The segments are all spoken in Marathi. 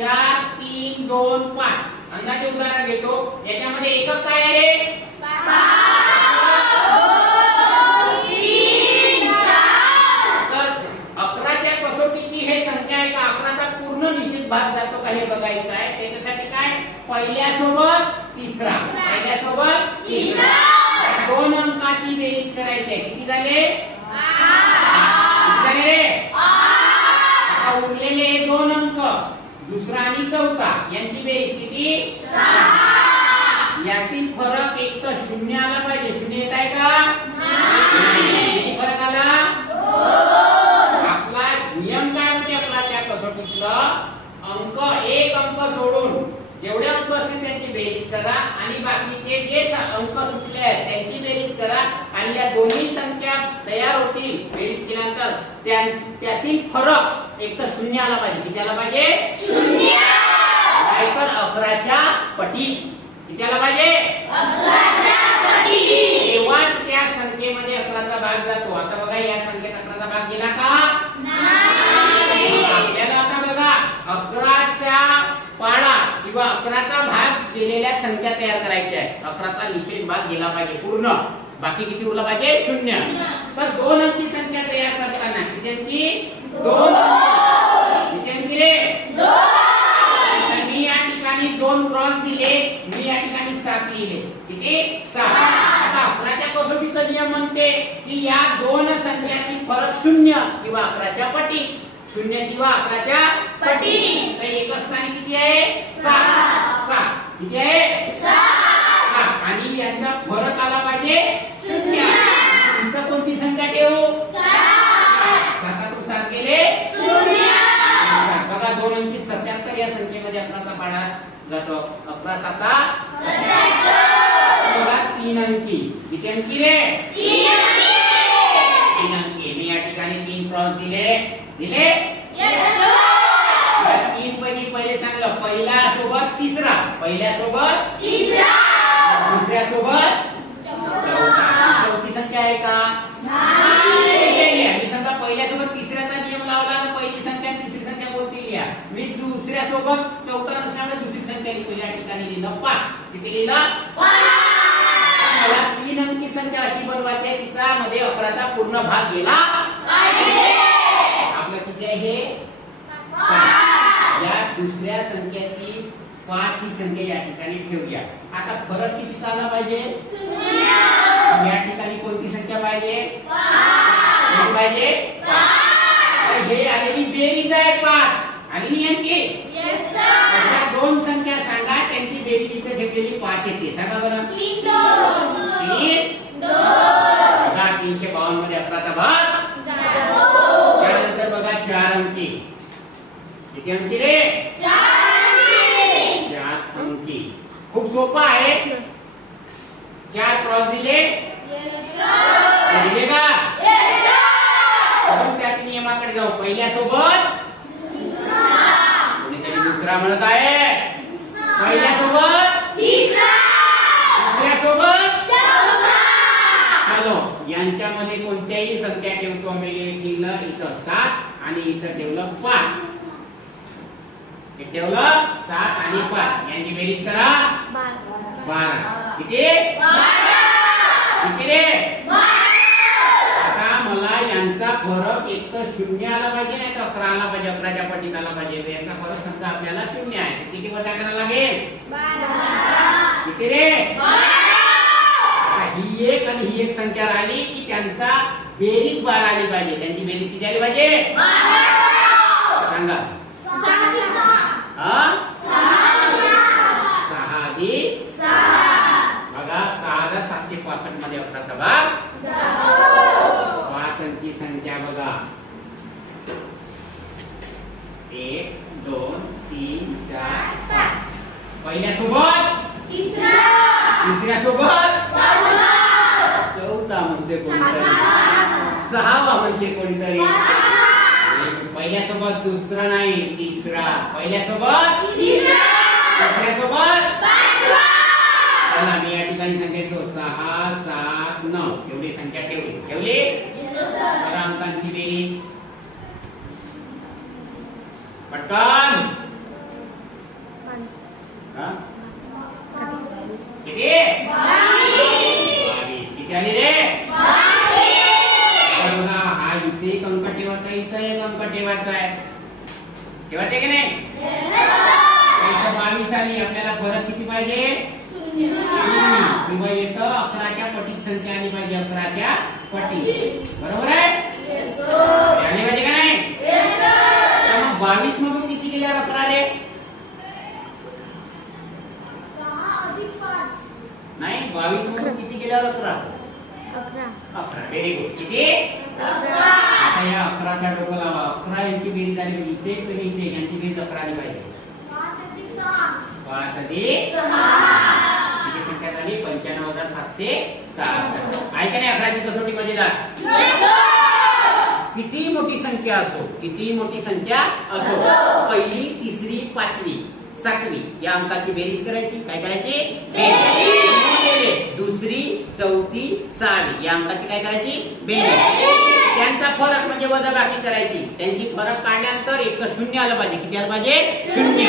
4 3 2 5 अंदाजे उदाहरण घेतो. याच्यामध्ये एकक काय आहे? 11च्या कसोटीची हे संख्या आहे का? 11चा पूर्ण निश्चित भाग जातो का हे बघायचं आहे. त्याच्यासाठी काय? पहिल्यासोबत तिसरा, पहिल्यासोबत तिसरा, दोन अंकाची बेरीज करायची आहे. किती झाले? 8 झाले रे. आता उरलेले दोन अंक दुसरा आणि चौथा यांची बेरीज किती? 6. यातील फरक एक तर शून्य आला पाहिजे. शून्य येत आहे का? नाही. किती फरक आला? 2. आपला नियम काय म्हणजे आपल्या कसोटीतला एक अंक सोडून जेवढे अंक असतील त्यांची बेरीज करा आणि बाकीचे जे अंक सुटले आहेत त्यांची बेरीज करा आणि या दोन्ही संख्या तयार होतील. बेरीज केल्यानंतर त्यातील फरक एक तर शून्य आला पाहिजे. किती आला पाहिजे? शून्य. नाहीतर 11च्या पटीत. किती आला पाहिजे? 11च्या पटीत. तेव्हाच त्या संख्येमध्ये 11चा भाग जातो. आता बघा या संख्येत 11चा भाग गेला का? नाही. आपल्याला आता बघा 11चा पाडा किंवा 11चा भाग गेलेल्या संख्या तयार करायच्या आहेत. 11चा निश्चित भाग गेला पाहिजे पूर्ण. बाकी किती उरला पाहिजे? शून्य. तर दोन अंकी संख्या तयार करताना किती अंकी? 2. किती अंकी रे? 2. मी या ठिकाणी 2 क्रॉस दिले, मी या ठिकाणी 7 लिहिले. किती? 7. आता 11च्या कसोटीचा नियम म्हणते की या दोन संख्यातील फरक शून्य किंवा 11च्या पटीत. शून्य किंवा 11च्या पटीत. तर एकक स्थानी किती आहे? 7. किती आहे? 7. आणि यांचा फरक आला पाहिजे शून्य. इथं कोणती संख्या ठेवू? 7. 7 गेले शून्य. बघा दोन अंकी 77 या संख्येमध्ये 11चा पाडा जातो. 11 7 77. बघा 3 अंकी. किती अंकी रे? 3 अंकी. मी या ठिकाणी 3 क्रॉस दिले. दिले? पहिले सांगलं पहिल्या सोबत तिसरा, पहिल्या सोबत तिसरा, दुसऱ्या सोबत चौथा. चौथी संख्या आहे का? नाही. मी समजा पहिल्या सोबत तिसऱ्याचा नियम लावला तर पहिली संख्या तिसरी संख्या कोणती लिहा. मी दुसऱ्या सोबत चौथा नसल्यामुळे दुसरी संख्या लिहिली. या ठिकाणी लिहिलं 5. किती लिहिलं? 5. मला 3 अंकी संख्या अशी बनवायची आहे तिचा मध्ये 11चा पूर्ण भाग गेला पाहिजे. आपलं किती आहे हे? 5. या दुसऱ्या संख्याची 5 ही संख्या या ठिकाणी ठेवूया. आता फरक किती आला पाहिजे? शून्य. या ठिकाणी कोणती संख्या पाहिजे? 5. पाहिजे 5. हे आलेली बेरीज आहे 5 आणि यांची अशा दोन संख्या सांगा त्यांची बेरीज इथे ठेवलेली 5 येते. सांगा बरं. 3 2. बघा 352 मध्ये 11चा भाग. त्यानंतर बघा 4 अंकी. किती अंकी रे? 4 अंकी. खूप सोपा आहे. 4 क्रॉस दिले. दिले का? आपण त्याच नियमाकडे जाऊ. पहिल्या सोबत कोणीतरी दुसरा म्हणत आहे. पहिल्या सोबत तिसरा, दुसऱ्या सोबत चौथा. चलो यांच्यामध्ये कोणत्याही संख्या ठेवतो. मी लिहिलं इथं 7 आणि इथं ठेवलं 5. ठेवलं 7 आणि 5 यांची बेरीज करा 12. किती? 12. किती रे? 12. आता मला यांचा फरक एक तर शून्य आला पाहिजे नाही तर 11 आला पाहिजे. 11च्या पटीत आला पाहिजे. यांचा फरक समजा आपल्याला शून्य आहे. किती वजा करायला लागेल? 12. किती रे? 12. ही एक आणि ही एक संख्या राहिली की त्यांचा बेरीज 12 आली पाहिजे. त्यांची बेरीज किती आली पाहिजे? 12. सांगा. 6 बघा 6765 मध्ये 11चा भाग. 5 अंकी संख्या बघा. 1 2 3 4 5. पहिल्या सोबत तिसरा, तिसऱ्या सोबत चौथा म्हणते कोणीतरी. 6वा म्हणते कोणीतरी. पहिल्या सोबत दुसरा नाही तिसरा. पहिल्या सोबत तिसरा, दुसऱ्या सोबत पाचवा. चला मी या ठिकाणी संख्या घेतो 6 7 9. एवढी संख्या ठेवली. अंकांची बेरीज पटकन इथं 22 आली, आपल्याला फरक किती पाहिजे? किंवा येतं 11च्या पटीत संख्या आली पाहिजे, 11च्या पटीत. बरोबर आहे? आली पाहिजे का नाही? मग 22 मधून किती गेल्यावर 11 आले? नाही, 22 मधून किती गेल्यावर 11? 11. Very good. किती? 11. आता या 11चा डबल लावा. 11 यांची बेरीज झाली पाहिजे. इथे आणि इथे यांची बेरीज 11 आली पाहिजे. 5 अधिक 6. किती संख्या झाली? 95,766. आहे का नाही? 11ची कसोटी मजेदार? किती मोठी संख्या असो, किती मोठी संख्या असो, पहिली, तिसरी, 5वी, 7वी या अंकाची बेरीज करायची. काय करायची? बेरीज. दुसरी, चौथी, 6वी या अंकाची काय करायची? बेरीज. त्यांचा फरक म्हणजे वजाबाकी करायची. त्यांची फरक काढल्यानंतर एक शून्य आलं पाहिजे. किती आलं पाहिजे? शून्य.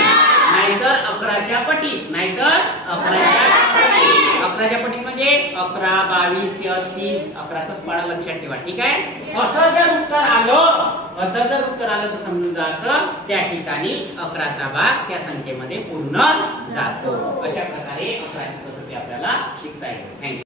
नाहीतर 11च्या पटीत, नाहीतर 11च्या पटीत. 11च्या पटीत म्हणजे 11, 22, 33, 11चाच पाडा लक्षात ठेवा. ठीक आहे? असं जर उत्तर आलं तर समजायचं त्या ठिकाणी 11चा भाग त्या संख्येमध्ये पूर्ण जातो. अशा प्रकारे 11ची कसोटी आपल्याला शिकता येईल. थँक्यू.